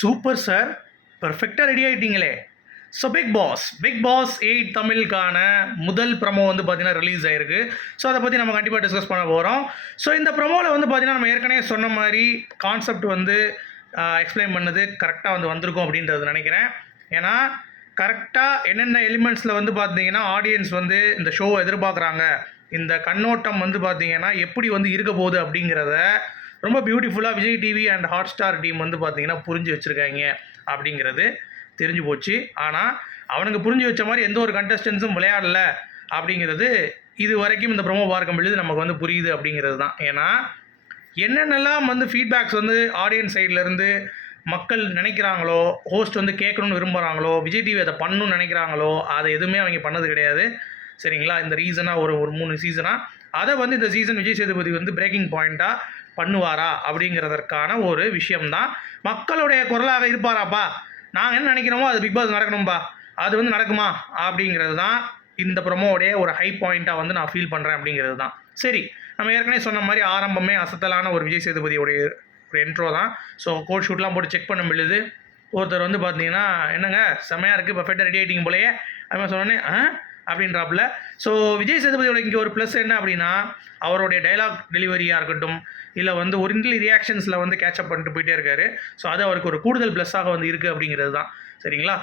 Super sir. பர்ஃபெக்டாக ready ஆகிட்டீங்களே so big boss big boss eight தமிழுக்கான முதல் promo வந்து பார்த்தீங்கன்னா ரிலீஸ் ஆயிருக்கு. ஸோ அதை பற்றி நம்ம கண்டிப்பாக டிஸ்கஸ் பண்ண போகிறோம் ஸோ இந்த ப்ரமோவில் வந்து பார்த்தீங்கன்னா நம்ம ஏற்கனவே சொன்ன மாதிரி கான்செப்ட் வந்து எக்ஸ்பிளைன் பண்ணது கரெக்டாக வந்து வந்திருக்கும் அப்படின்றது நினைக்கிறேன். ஏன்னா கரெக்டாக என்னென்ன எலிமெண்ட்ஸில் வந்து பார்த்தீங்கன்னா ஆடியன்ஸ் வந்து இந்த ஷோவை எதிர்பார்க்குறாங்க. இந்த கண்ணோட்டம் வந்து பார்த்தீங்கன்னா எப்படி வந்து இருக்க போகுது அப்படிங்கிறத ரொம்ப பியூட்டிஃபுல்லாக Vijay TV and hotstar team வந்து பார்த்திங்கன்னா புரிஞ்சு வச்சுருக்காங்க அப்படிங்கிறது தெரிஞ்சு போச்சு. ஆனால் அவனுக்கு புரிஞ்சு வச்ச மாதிரி எந்த ஒரு கண்டஸ்டன்ஸும் விளையாடல அப்படிங்கிறது இது வரைக்கும் இந்த ப்ரொமோ பார்க்கும் பொழுது நமக்கு வந்து புரியுது அப்படிங்கிறது தான். ஏன்னா என்னென்னலாம் வந்து ஃபீட்பேக்ஸ் வந்து ஆடியன்ஸ் சைட்லேருந்து மக்கள் நினைக்கிறாங்களோ ஹோஸ்ட் வந்து கேட்கணும்னு விரும்புகிறாங்களோ விஜய் டிவி அதை பண்ணணும்னு நினைக்கிறாங்களோ அதை எதுவுமே அவங்க பண்ணது கிடையாது. சரிங்களா? இந்த ரீசனாக ஒரு ஒரு மூணு சீசனாக அதை வந்து இந்த சீசன் விஜய் சேதுபதி வந்து பிரேக்கிங் பாயிண்ட்டாக பண்ணுவாரா அப்படிங்கிறதற்கான ஒரு விஷயம்தான். மக்களுடைய குரலாக இருப்பாராப்பா. நாங்கள் என்ன நினைக்கிறோமோ அது பிக் பாஸ் நடக்கணும்பா. அது வந்து நடக்குமா? அப்படிங்கிறது தான் இந்த ப்ரொமோடைய ஒரு ஹை பாயிண்ட்டாக வந்து நான் ஃபீல் பண்ணுறேன் அப்படிங்கிறது தான் சரி நம்ம ஏற்கனவே சொன்ன மாதிரி ஆரம்பமே அசத்தலான ஒரு விஜய் சேதுபதியோடைய ஒரு என்ட்ரோ தான். ஸோ கோட் ஷூட்லாம் போட்டு செக் பண்ண பொழுது ஒருத்தர் வந்து பார்த்தீங்கன்னா என்னங்க செமையாக இருக்குது பர்ஃபெக்டாக ரெடி ஆகிட்டிங்க போலயே. அது மாதிரி சொன்னோன்னே ஆ? அப்படின்றாப்புல. ஸோ விஜய் சேதுபதியோட இங்கே ஒரு ப்ளஸ் என்ன அப்படின்னா அவருடைய டைலாக் டெலிவரியாக இருக்கட்டும் இல்லை வந்து ஒரு ரியாக்ஷன்ஸில் வந்து கேட்சப் பண்ணிட்டு போயிட்டே இருக்காரு. ஸோ அது அவருக்கு ஒரு கூடுதல் ப்ளஸ்ஸாக வந்து இருக்குது அப்படிங்கிறது தான் சரிங்களா?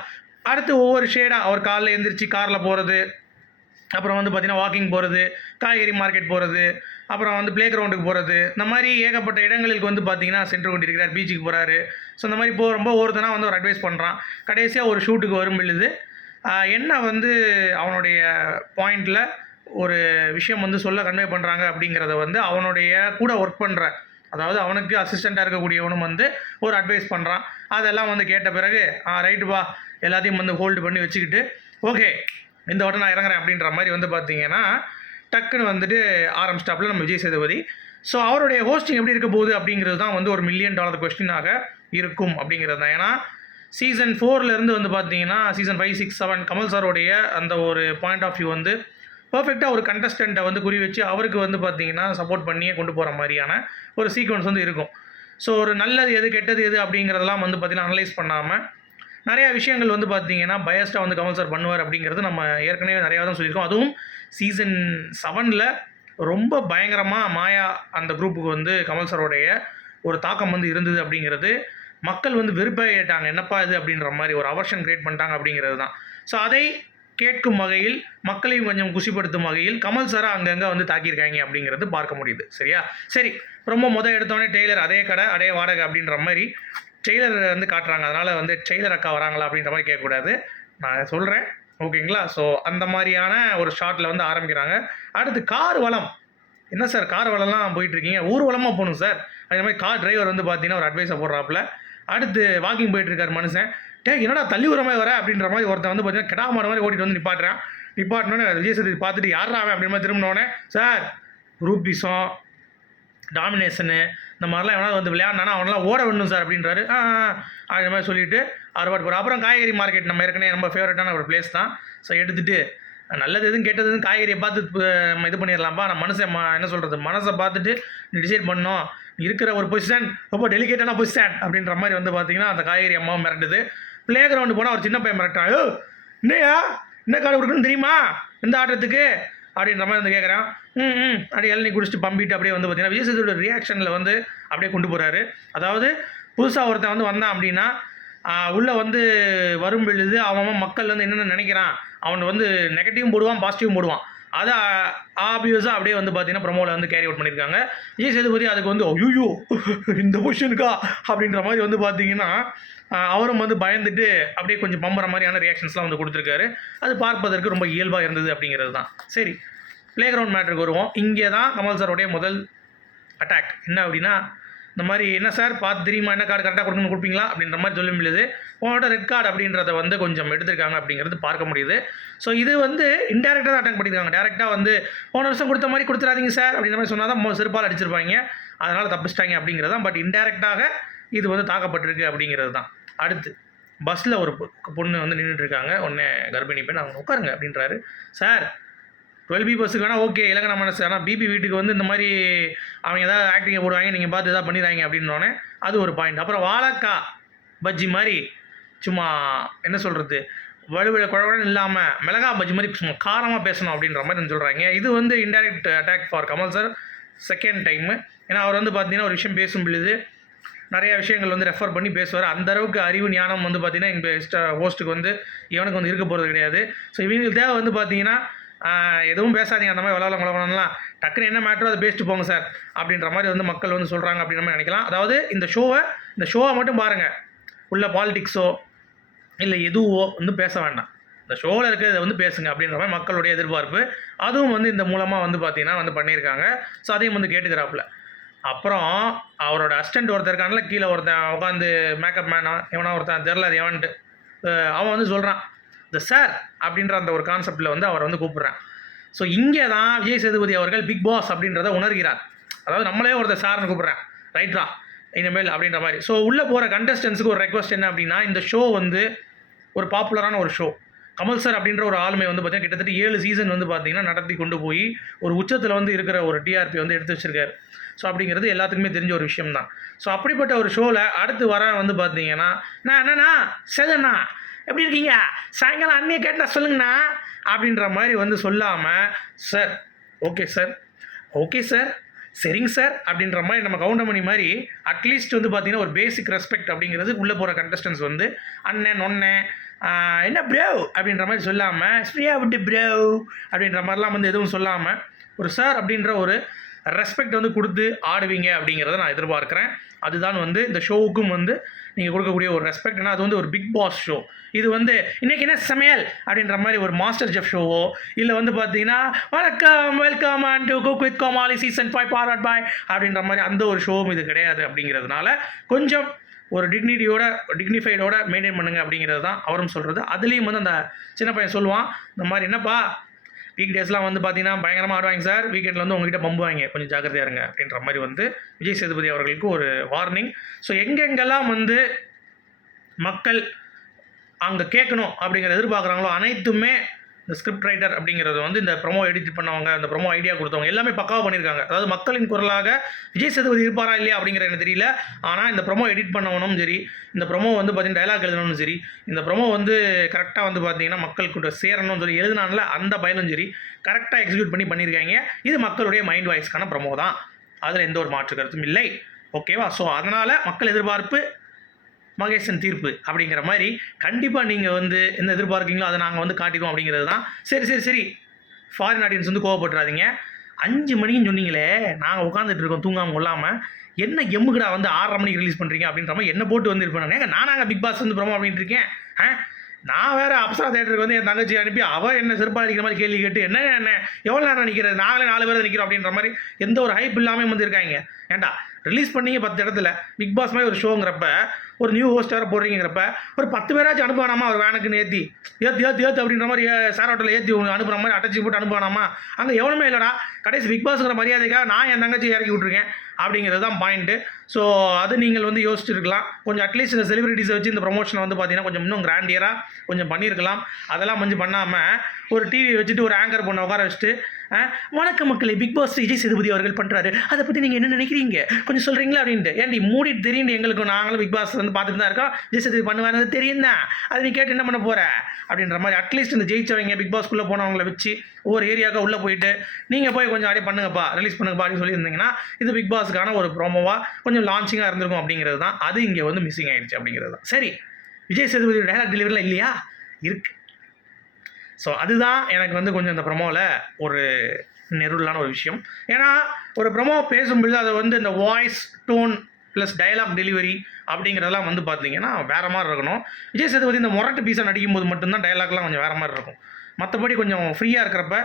அடுத்து ஒவ்வொரு ஷேடாக அவர் காலைல எழுந்திரிச்சு காரில் போகிறது அப்புறம் வந்து பார்த்தீங்கன்னா வாக்கிங் போகிறது காய்கறி மார்க்கெட் போகிறது அப்புறம் வந்து ப்ளே கிரவுண்டுக்கு போகிறது இந்த மாதிரி ஏகப்பட்ட இடங்களுக்கு வந்து பார்த்திங்கன்னா சென்று கொண்டிருக்கிறார் பீச்சுக்கு போகிறாரு ஸோ இந்த மாதிரி போகிறப்போ ஒருத்தனா வந்து ஒரு அட்வைஸ் பண்ணுறான் கடைசியாக ஒரு ஷூட்டுக்கு வரும் பொழுது என்ன வந்து அவனுடைய பாயிண்டில் ஒரு விஷயம் வந்து சொல்ல கன்வே பண்ணுறாங்க அப்படிங்கிறத வந்து அவனுடைய கூட ஒர்க் பண்ணுற அதாவது அவனுக்கு அசிஸ்டண்ட்டாக இருக்கக்கூடியவனும் வந்து ஒரு அட்வைஸ் பண்ணுறான் அதெல்லாம் வந்து கேட்ட பிறகு ஆ ரைட்டு வா எல்லாத்தையும் வந்து ஹோல்டு பண்ணி வச்சுக்கிட்டு ஓகே இந்த வட்டம் நான் இறங்குறேன் அப்படின்ற மாதிரி வந்து பார்த்தீங்கன்னா டக்குன்னு வந்துட்டு ஆரம்பிச்சிட்டாப்புல நம்ம விஜய் சேதுபதி. ஸோ அவருடைய ஹோஸ்டிங் எப்படி இருக்க போகுது அப்படிங்கிறது தான் வந்து ஒரு மில்லியன் டாலர் கொஸ்டினாக இருக்கும் அப்படிங்கிறது தான். ஏன்னா சீசன் ஃபோர்லேருந்து வந்து பார்த்தீங்கன்னா season five six seven Kamal சாரோடைய அந்த ஒரு பாயிண்ட் ஆஃப் வியூ வந்து பர்ஃபெக்டாக ஒரு கண்டஸ்டண்ட்டை வந்து குறி வச்சு அவருக்கு வந்து பார்த்தீங்கன்னா சப்போர்ட் பண்ணியே கொண்டு போகிற மாதிரியான ஒரு சீக்வன்ஸ் வந்து இருக்கும். ஸோ ஒரு நல்லது எது கெட்டது எது அப்படிங்கிறதெல்லாம் வந்து பார்த்திங்கன்னா அனலைஸ் பண்ணாமல் நிறையா விஷயங்கள் வந்து பார்த்தீங்கன்னா பயஸ்டாக வந்து கமல் சார் பண்ணுவார் அப்படிங்கிறது நம்ம ஏற்கனவே நிறையா தான் சொல்லியிருக்கோம். அதுவும் சீசன் செவனில் ரொம்ப பயங்கரமாக மாயா அந்த குரூப்புக்கு வந்து கமல் சாரோடைய ஒரு தாக்கம் வந்து இருந்தது அப்படிங்கிறது மக்கள் வந்து வெறுப்பாயிட்டாங்க என்னப்பா இது அப்படின்ற மாதிரி ஒரு அவர்ஷன் கிரியேட் பண்ணிட்டாங்க அப்படிங்கிறது தான். ஸோ அதை கேட்கும் வகையில் மக்களையும் கொஞ்சம் குஷிப்படுத்தும் வகையில் கமல் சாரை அங்கங்கே வந்து தாக்கியிருக்காங்க அப்படிங்கிறது பார்க்க முடியுது. சரியா? சரி ரொம்ப மொதல் எடுத்தோடனே டெய்லர் அதே கடை அதே வாடகை அப்படின்ற மாதிரி டெய்லர் வந்து காட்டுறாங்க. அதனால் வந்து டெய்லர் அக்கா வராங்களா அப்படின்ற மாதிரி கேட்கக்கூடாது. நான் சொல்கிறேன் ஓகேங்களா? ஸோ அந்த மாதிரியான ஒரு ஷார்ட்டில் வந்து ஆரம்பிக்கிறாங்க. அடுத்து கார் வளம். என்ன சார் கார் வளம்லாம் போயிட்டுருக்கீங்க ஊர்வலமாக போகணும் சார் அதே மாதிரி கார் டிரைவர் வந்து பார்த்தீங்கன்னா ஒரு அட்வைஸை போடுறாப்புல. அடுத்து வாக்கிங் போயிட்டுருக்கார் மனுஷன். டே என்னடா தள்ளி வர மாதிரி வர? அப்படின்ற மாதிரி ஒருத்தன் வந்து பார்த்தீங்கன்னா கெடா மாற மாதிரி ஓட்டிட்டு வந்து நிப்பாட்டுறான். நிப்பாட்டினோடனே விஜய் சேதுபதி பார்த்துட்டு யாரா அவன்? அப்படின்னு மாதிரி திரும்பினோடனே சார் ரூபிசம் டாமினேஷனு இந்த மாதிரிலாம் எவனாவது வந்து விளையாடினானா அவனெல்லாம் ஓட வேணும் சார் அப்படின்றாரு. அது மாதிரி சொல்லிவிட்டு அறுபாடு போகிறோம் அப்புறம் காய்கறி மார்க்கெட் நம்ம ஏற்கனவே ரொம்ப ஃபேவரட்டான ஒரு பிளேஸ் தான். ஸோ எடுத்துகிட்டு நல்லது எதுவும் கெட்டது எதுவும் காய்கறியை பார்த்து நம்ம இது பண்ணிடலாம்ப்பா நம்ம மனசை ம- என்ன சொல்கிறது மனசை பார்த்துட்டு நீ டிசைட் பண்ணோம் நீ இருக்கிற ஒரு பொசிஷன் ரொம்ப டெலிகேட்டான பொசிஷன் அப்படின்ற மாதிரி வந்து பார்த்தீங்கன்னா அந்த காய்கறி அம்மாவும் மிரட்டுது. ப்ளே கிரவுண்டு போனால் ஒரு சின்ன பையன் மிரட்டான் இன்னையா என்னையா என்ன காடு கொடுக்குன்னு தெரியுமா? இந்த ஆட்டத்துக்கு? அப்படின்ற மாதிரி வந்து கேட்குறான் ம் ம். அப்படியே இளநீ குடிச்சிட்டு பம்பிட்டு அப்படியே வந்து பார்த்தீங்கன்னா விஜய் சேதுவோட ரியாக்ஷனில் வந்து அப்படியே கொண்டு போகிறாரு அதாவது புதுசாக ஒருத்தன் வந்து வந்தான் அப்படின்னா உள்ளே வந்து வரும் பொழுது அவன் அவன் மக்கள் வந்து என்னென்ன நினைக்கிறான் அவன் வந்து நெகட்டிவும் போடுவான் பாசிட்டிவும் போடுவான். அதை ஆப்வியஸாக அப்படியே வந்து பார்த்தீங்கன்னா ப்ரமோவில் வந்து கேரி அவுட் பண்ணியிருக்காங்க. விஜய் சேதுபதி அதுக்கு வந்து ஐயோ இந்த பொசிஷனுக்கா அப்படின்ற மாதிரி வந்து பார்த்தீங்கன்னா அவரும் வந்து பயந்துட்டு அப்படியே கொஞ்சம் பம்புற மாதிரியான ரியாக்ஷன்ஸ்லாம் வந்து கொடுத்துருக்காரு. அது பார்ப்பதற்கு ரொம்ப இயல்பாக இருந்தது அப்படிங்கிறது தான். சரி ப்ளே கிரவுண்ட் மேட்ருக்கு வருவோம். இங்கே தான் கமல் சாருடைய முதல் அட்டாக் என்ன அப்படின்னா இந்த மாதிரி என்ன சார்? பார்த்து தெரியுமா? என்ன கார்டு கரெக்டாக கொடுக்கணும் கொடுப்பீங்களா? அப்படின்ற மாதிரி சொல்ல முடியுது. உங்களோட ரெட் கார்டு அப்படின்றத வந்து கொஞ்சம் எடுத்திருக்காங்க அப்படிங்கிறது பார்க்க முடியுது. ஸோ இது வந்து இன்டெரக்டாக தான் அட்டாக் பண்ணியிருக்காங்க டேரெக்டாக வந்து போன வருஷம் கொடுத்த மாதிரி கொடுத்துறாதீங்க சார். அப்படின்ற மாதிரி சொன்னால் தான் சிறப்பால் அடிச்சிருப்பாங்க. அதனால் தப்பிச்சிட்டாங்க அப்படிங்கிறது தான். பட் இன்டெரக்டாக இது வந்து தாக்கப்பட்டிருக்கு அப்படிங்கிறது தான். அடுத்து பஸ்ஸில் ஒரு பொ- பொண்ணு வந்து நின்றுட்டு இருக்காங்க. உடனே கர்ப்பிணி பெண் அவங்க உட்காருங்க அப்படின்றாரு. சார் டுவெல் பி பஸ்ஸுக்கு வேணால் ஓகே இலங்கன மனசு. ஆனால் பிபி வீட்டுக்கு வந்து இந்த மாதிரி அவங்க ஏதாவது ஆக்டிங்கை போடுவாங்க நீங்கள் பார்த்து எதாவது பண்ணிடுறாங்க அப்படின்னோடனே அது ஒரு பாயிண்ட் அப்புறம் வாழக்கா பஜ்ஜி மாதிரி சும்மா என்ன சொல்கிறது வலுவில குழவன் இல்லாமல் மிளகா பஜ்ஜி மாதிரி சும்மா காரமாக பேசணும் அப்படின்ற மாதிரி வந்து சொல்கிறாங்க இது வந்து indirect attack for Kamal sir second time ஏன்னா அவர் வந்து பார்த்தீங்கன்னா ஒரு விஷயம் பேசும் பொழுது நிறைய விஷயங்கள் வந்து ரெஃபர் பண்ணி பேசுவார். அந்த அளவுக்கு அறிவு ஞானம் வந்து பார்த்திங்கன்னா எங்கள் ஹோஸ்ட்டுக்கு வந்து இவனுக்கு வந்து இருக்க போகிறது கிடையாது. ஸோ இவங்களுக்கு தேவை வந்து பார்த்தீங்கன்னா எதுவும் பேசாதீங்க அந்த மாதிரி விளாட்லாம் குழப்பம்லாம் டக்குன்னு என்ன மேட்டரோ அதை பேசிட்டு போங்க சார் அப்படின்ற மாதிரி வந்து மக்கள் வந்து சொல்கிறாங்க அப்படின்ற மாதிரி நினைக்கலாம். அதாவது இந்த ஷோவை இந்த ஷோவை மட்டும் பாருங்கள் உள்ள பாலிடிக்ஸோ இல்லை எதுவோ வந்து பேச வேண்டாம். இந்த ஷோவில் இருக்கிறத வந்து பேசுங்க அப்படின்ற மாதிரி மக்களுடைய எதிர்பார்ப்பு. அதுவும் வந்து இந்த மூலமாக வந்து பார்த்தீங்கன்னா வந்து பண்ணியிருக்காங்க. ஸோ அதையும் வந்து கேட்டுக்கிறாப்புல. அப்புறம் அவரோட அசிஸ்டன்ட் ஒருத்தர் இருக்கான்ல கீழே ஒருத்தன் உட்காந்து மேக்கப் மேனா எவனா ஒருத்தன் தெரில அது எவன்ட்டு. அவன் வந்து சொல்கிறான் இந்த சார் அப்படின்ற அந்த ஒரு கான்செப்டில் வந்து அவர் வந்து கூப்பிட்றான். ஸோ இங்கே தான் விஜய் சேதுபதி அவர்கள் பிக் பாஸ் அப்படின்றத உணர்கிறார். அதாவது நம்மளே ஒருத்தர் சார்னு கூப்பிட்றேன். ரைட்ரா இனிமேல் அப்படின்ற மாதிரி. ஸோ உள்ளே போகிற கண்டஸ்டன்ஸுக்கு ஒரு ரெக்வஸ்ட் என்ன அப்படின்னா இந்த ஷோ வந்து ஒரு பாப்புலரான ஒரு ஷோ கமல் சார் அப்படின்ற ஒரு ஆளுமை வந்து பார்த்தீங்கன்னா கிட்டத்தட்ட ஏழு சீசன் வந்து பார்த்தீங்கன்னா நடத்தி கொண்டு போய் ஒரு உச்சத்தில் வந்து இருக்கிற ஒரு டிஆர்பி வந்து எடுத்து வச்சிருக்காரு. ஸோ அப்படிங்கிறது எல்லாத்துக்குமே தெரிஞ்ச ஒரு விஷயம் தான் ஸோ அப்படிப்பட்ட ஒரு ஷோவில் அடுத்து வர வந்து பார்த்தீங்கன்னா நான் என்னண்ணா சேதண்ணா எப்படி இருக்கீங்க? சாயங்காலம் அண்ணியை கேட்டால் சொல்லுங்கண்ணா அப்படின்ற மாதிரி வந்து சொல்லாமல் sir okay sir okay sir சரிங்க சார் அப்படின்ற மாதிரி நம்ம கவுண்டமணி மாதிரி அட்லீஸ்ட் வந்து பார்த்தீங்கன்னா ஒரு பேசிக் ரெஸ்பெக்ட் அப்படிங்கிறது உள்ளே போகிற கண்டஸ்டன்ஸ் வந்து அண்ணன் நொண்ணே என்ன ப்ரோ அப்படின்ற மாதிரி சொல்லாமல் ஸ்ரீயா விட்டு ப்ரோ அப்படின்ற மாதிரிலாம் வந்து எதுவும் சொல்லாமல் ஒரு சார் அப்படின்ற ஒரு ரெஸ்பெக்ட் வந்து கொடுத்து ஆடுவீங்க அப்படிங்கிறத நான் எதிர்பார்க்குறேன். அதுதான் வந்து இந்த ஷோவுக்கும் வந்து நீங்கள் கொடுக்கக்கூடிய ஒரு ரெஸ்பெக்ட் ஏன்னா அது வந்து ஒரு பிக் பாஸ் ஷோ இது வந்து இன்றைக்கி என்ன சமையல்? அப்படின்ற மாதிரி ஒரு மாஸ்டர் ஜெஃப் ஷோவோ இல்லை வந்து பார்த்தீங்கன்னா வணக்கம் welcome and to cook with Komali season five farad பாய் அப்படின்ற மாதிரி அந்த ஒரு ஷோவும் இது கிடையாது அப்படிங்கிறதுனால கொஞ்சம் ஒரு டிக்னிட்டியோட டிக்னிஃபைடோட மெயின்டைன் பண்ணுங்க அப்படிங்கிறது தான் அவரும் சொல்கிறது அதுலேயும் வந்து அந்த சின்ன பையன் சொல்லுவான் இந்த மாதிரி என்னப்பா வீக் டேஸ்லாம் வந்து பார்த்தீங்கன்னா பயங்கரமாக ஆடுவாங்க சார் வீக்கெண்டில் வந்து உங்ககிட்ட பம்புவாங்க கொஞ்சம் ஜாக்கிரதையாக இருங்க அப்படின்ற மாதிரி வந்து விஜய் சேதுபதி அவர்களுக்கு ஒரு வார்னிங் ஸோ எங்கெங்கெல்லாம் வந்து மக்கள் அங்கே கேட்கணும் அப்படிங்கிற எதிர்பார்க்குறாங்களோ அனைத்துமே இந்த ஸ்கிரிப்ட் ரைட்டர் அப்படிங்கிறது வந்து இந்த ப்ரொமோ எடிட் பண்ணவங்க அந்த ப்ரொமோ ஐடியா கொடுத்தவங்க எல்லாமே பக்காவாக பண்ணியிருக்காங்க. அதாவது மக்களின் குரலாக விஜய் சேதுபதி இருப்பாரா இல்லையா அப்படிங்கிற எனக்கு தெரியல. ஆனால் இந்த ப்ரொமோ எடிட் பண்ணவனும் சரி இந்த ப்ரொமோ வந்து பார்த்தீங்கன்னா டைலாக் எழுதணும் சரி இந்த ப்ரொமோ வந்து கரெக்டாக வந்து பார்த்தீங்கன்னா மக்கள் கூட சேரணும்னு சொல்லி எழுதினால அந்த பயனும் சரி கரெக்டாக எக்ஸிக்யூட் பண்ணி பண்ணியிருக்காங்க. இது மக்களுடைய மைண்ட் வாய்ஸ்க்கான ப்ரொமோ தான். அதில் எந்த ஒரு மாற்று கருத்தும் இல்லை. ஓகேவா ஸோ அதனால் மக்கள் எதிர்பார்ப்பு மகேசன் தீர்ப்பு அப்படிங்கிற மாதிரி கண்டிப்பாக நீங்கள் வந்து என்ன எதிர்பார்க்கீங்களோ அதை நாங்கள் வந்து காட்டிடுவோம் அப்படிங்கிறது தான். சரி சரி சரி. ஃபாரின் ஆடியன்ஸ் வந்து கோவப்பட்டுறாதீங்க. அஞ்சு மணின்னு சொன்னீங்களே நாங்கள் உட்காந்துட்டு இருக்கோம் தூங்காமல் கொள்ளாமல் என்ன எம்முக்குடா வந்து ஆறரை மணிக்கு ரிலீஸ் பண்ணுறீங்க அப்படின்ற மாதிரி என்ன போட்டு வந்து ஏங்க ஏங்க நானாங்க பிக் பாஸ் வந்து ப்ரோமோ அப்படின்ட்டு இருக்கேன். ஆ? நான் வேறு அப்சரா தேட்டருக்கு வந்து என் தங்கச்சி அனுப்பி அவள் என்ன செருப்பா மாதிரி கேள்வி கேட்டு என்ன என்ன எவ்வளோ நேரம் நிற்கிறது நாங்களே நாலு பேர் நிற்கிறோம் அப்படின்ற மாதிரி எந்த ஒரு ஹைப் இல்லாமல் வந்து இருக்காங்க. ஏண்டா? ரிலீஸ் பண்ணீங்க பத்து இடத்துல. பிக் பாஸ் மாதிரி ஒரு ஷோங்கிறப்ப ஒரு நியூ ஹோஸ்ட் வேறு போடுறீங்கிறப்ப ஒரு பத்து பேராச்சும் அனுப்பானாமா ஒரு வேனுக்குன்னு ஏற்றி ஏற்றி ஏற்றி ஏற்று அப்படின்ற மாதிரி சார் ஹோட்டலில் ஏற்றி அனுப்புகிற மாதிரி அட்டச்சி போட்டு அனுப்பானாமா அங்கே எவனுமே இல்லைடா. கடைசி பிக் பாஸுங்கிற மரியாதைக்காக நான் என் தங்கச்சி இறக்கி விட்ருக்கேன் அப்படிங்கிறது தான் பாயிண்ட்டு ஸோ அது நீங்கள் வந்து யோசிச்சுருக்கலாம் கொஞ்சம் அட்லீஸ்ட் இந்த செலிபிரிட்டிஸை வச்சு இந்த ப்ரொமோஷனை வந்து பார்த்தீங்கன்னா கொஞ்சம் இன்னும் கிராண்டியராக கொஞ்சம் பண்ணியிருக்கலாம். அதெல்லாம் கொஞ்சம் பண்ணாமல் ஒரு டிவி வச்சுட்டு ஒரு ஆங்கர் பொண்ணை உட்கார வச்சுட்டு ஆ, வணக்கம் மக்களே பிக் பாஸ் விஜய் சேதுபதி அவர்கள் பண்ணுறாரு அதை பற்றி நீங்கள் என்ன நினைக்கிறீங்க? கொஞ்சம் சொல்கிறீங்களா அப்படின்ட்டு? ஏன்டி மூடிட்டு தெரியும் எங்களுக்கு நாங்களும் பிக் பாஸ் வந்து பார்த்துட்டு தான் இருக்கோம். விஜய் சேதுபதி பண்ணுவாரு தெரியும் தான் அதை நீ கேட்டு என்ன பண்ண போகிற அப்படின்ற மாதிரி அட்லீஸ்ட் இந்த ஜெயிச்சவங்க பிக் பாஸ்க்குள்ளே போனவங்களை வச்சு ஒவ்வொரு ஏரியாவுக்கு உள்ளே போயிட்டு நீங்கள் போய் கொஞ்சம் அப்படியே பண்ணுங்கப்பா ரிலீஸ் பண்ணுங்கப்பா அப்படின்னு சொல்லியிருந்தீங்கன்னா இது பிக் பாஸ்க்கான ஒரு ப்ரோமோவாக கொஞ்சம் லான்ச்சிங்காக இருந்திருக்கும் அப்படிங்கிறது தான். அது இங்கே வந்து மிஸ்ஸிங் ஆகிடுச்சு அப்படிங்கிறது தான். சரி விஜய் சேதுபதி டைலாக் டெலிவரிலாம் இல்லையா? இருக்குது ஸோ அதுதான் எனக்கு வந்து கொஞ்சம் இந்த ப்ரமோவில் ஒரு நெருடலான ஒரு விஷயம். ஏன்னா ஒரு ப்ரமோ பேசும்பொழுது அதை வந்து இந்த voice tone plus dialogue delivery அப்படிங்கிறதெல்லாம் வந்து பார்த்தீங்கன்னா வேறு மாதிரி இருக்கணும். விஜய் சேதுபதி இந்த முரட்டு பீஸை நடிக்கும்போது மட்டும்தான் டயலாக்லாம் கொஞ்சம் வேறு மாதிரி இருக்கும். மற்றபடி கொஞ்சம் ஃப்ரீயாக இருக்கிறப்ப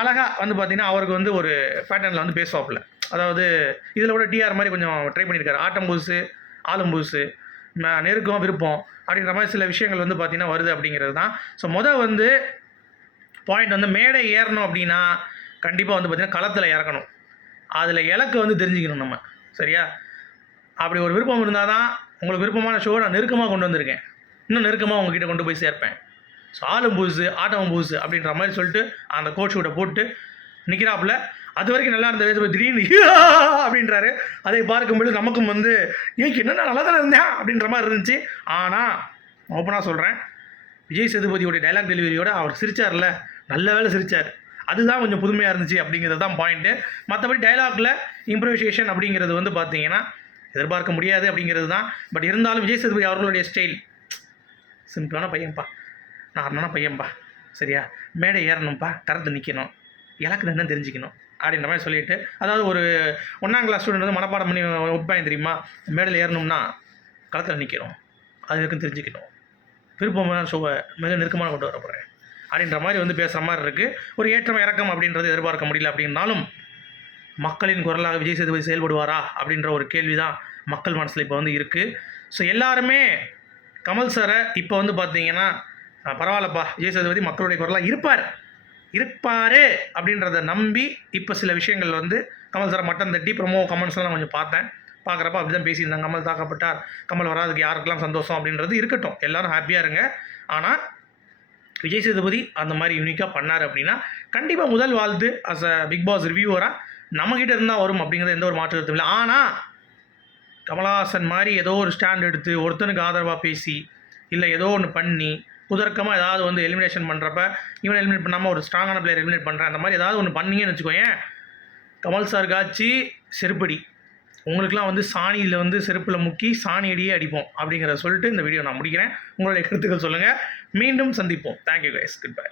அழகாக வந்து பார்த்திங்கன்னா அவருக்கு வந்து ஒரு பேட்டர்னில் வந்து பேசுவாப்புல. அதாவது இதில் கூட டிஆர் மாதிரி கொஞ்சம் ட்ரை பண்ணியிருக்காரு ஆட்டம் புதுசு ஆளும் புதுசு நெருக்கம் விருப்பம் அப்படின்ற மாதிரி சில விஷயங்கள் வந்து பார்த்திங்கன்னா வருது அப்படிங்கிறது தான். ஸோ மொதல் வந்து பாயிண்ட் வந்து மேடை ஏறணும் அப்படின்னா கண்டிப்பாக வந்து பார்த்திங்கன்னா களத்தில் இறக்கணும் அதில் இலக்கு வந்து தெரிஞ்சுக்கணும் நம்ம. சரியா? அப்படி ஒரு விருப்பம் இருந்தால் தான் உங்களுக்கு விருப்பமான ஷோ நான் நெருக்கமாக கொண்டு வந்திருக்கேன். இன்னும் நெருக்கமாக உங்ககிட்ட கொண்டு போய் சேர்ப்பேன். ஸோ ஆளும் புதுசு ஆட்டமும் புதுசு அப்படின்ற மாதிரி சொல்லிட்டு அந்த கோச் கூட போட்டு நிற்கிறாப்புல அது வரைக்கும் நல்லா இருந்த வயசு திடீர்னு அப்படின்றாரு. அதை பார்க்கும்போது நமக்கும் வந்து ஏன் என்னென்ன நல்லா தானே இருந்தேன்? அப்படின்ற மாதிரி இருந்துச்சு. ஆனால் ஓப்பனாக சொல்கிறேன் விஜய் சேதுபதியோடைய டைலாக் டெலிவரியோட அவர் சிரிச்சார்ல நல்ல வேலை சிரித்தார் அதுதான் கொஞ்சம் புதுமையாக இருந்துச்சு அப்படிங்கிறது தான் பாயிண்ட்டு மற்றபடி டைலாக்ல இம்ப்ரவைசேஷன் அப்படிங்கிறது வந்து பார்த்தீங்கன்னா எதிர்பார்க்க முடியாது அப்படிங்கிறது தான். பட் இருந்தாலும் விஜய் சேதுபதி அவர்களுடைய ஸ்டைல் சிம்பிளான பையன்ப்பா நார்மலான பையன்ப்பா சரியா? மேடை ஏறணும்ப்பா தரத்து நிற்கணும் இலக்கு என்ன தெரிஞ்சுக்கணும்? அப்படின்ற மாதிரி சொல்லிட்டு அதாவது ஒரு ஒன்றாம் கிளாஸ் ஸ்டூடெண்ட் வந்து மனப்பாடம் பண்ணி வைப்பாங்க தெரியுமா? மேடையில் ஏறணும்னா களத்தில் நிற்கணும் அது இருக்குன்னு தெரிஞ்சுக்கணும். விருப்பமான சுவை மிக நெருக்கமாக கொண்டு வர போகிறேன் அப்படின்ற மாதிரி வந்து பேசுகிற மாதிரி இருக்குது ஒரு ஏற்றம் இறக்கம் அப்படின்றது எதிர்பார்க்க முடியல அப்படின்னாலும் மக்களின் குரலாக விஜய் சேதுபதி செயல்படுவாரா அப்படின்ற ஒரு கேள்வி தான் மக்கள் மனசில் இப்போ வந்து இருக்குது ஸோ எல்லாருமே கமல் சாரை இப்போ வந்து பார்த்தீங்கன்னா பரவாயில்லப்பா விஜய் சேதுபதி மக்களுடைய குரலாக இருப்பார். இருப்பார் அப்படின்றத நம்பி இப்போ சில விஷயங்கள் வந்து கமல் சாரை மட்டும் தட்டி ப்ரொமோ கமெண்ட்ஸ்லாம் நான் கொஞ்சம் பார்த்தேன். பார்க்குறப்ப அப்படி தான் பேசியிருந்தாங்க. கமல் தாக்கப்பட்டார். கமல் வராதுக்கு யாருக்கெல்லாம் சந்தோஷம் அப்படின்றது இருக்கட்டும். எல்லோரும் ஹாப்பியாக இருங்க. ஆனால் விஜய் சேதுபதி அந்த மாதிரி யூனிக்காக பண்ணார் அப்படின்னா கண்டிப்பாக முதல் வாழ்த்து அஸ் அ பிக் பாஸ் ரிவ்யூவராக நம்மக்கிட்ட இருந்தால் வரும் அப்படிங்கிறது எந்த ஒரு மாற்று கருத்தும் இல்லை. ஆனால் கமலஹாசன் மாதிரி ஏதோ ஒரு ஸ்டாண்ட் எடுத்து ஒருத்தனுக்கு ஆதரவாக பேசி இல்லை ஏதோ ஒன்று பண்ணி குதர்க்கமாக ஏதாவது வந்து எலிமினேஷன் பண்ணுறப்ப இவன் எலிமினேட் பண்ணாமல் ஒரு ஸ்ட்ராங்கான பிளேயர் எலிமினேட் பண்ணுறேன் அந்த மாதிரி ஏதாவது ஒன்று பண்ணீங்கன்னு வச்சுக்கோங்க கமல் சார் காட்சி செருப்படி. உங்களுக்குலாம் வந்து சாணியில் வந்து செருப்பில் முக்கி சாணி அடியே அடிப்போம் அப்படிங்கிறத சொல்லிட்டு இந்த வீடியோ நான் முடிக்கிறேன். உங்களுடைய கருத்துக்கள் சொல்லுங்கள் மீண்டும் சந்திப்போம். Thank you guys good bye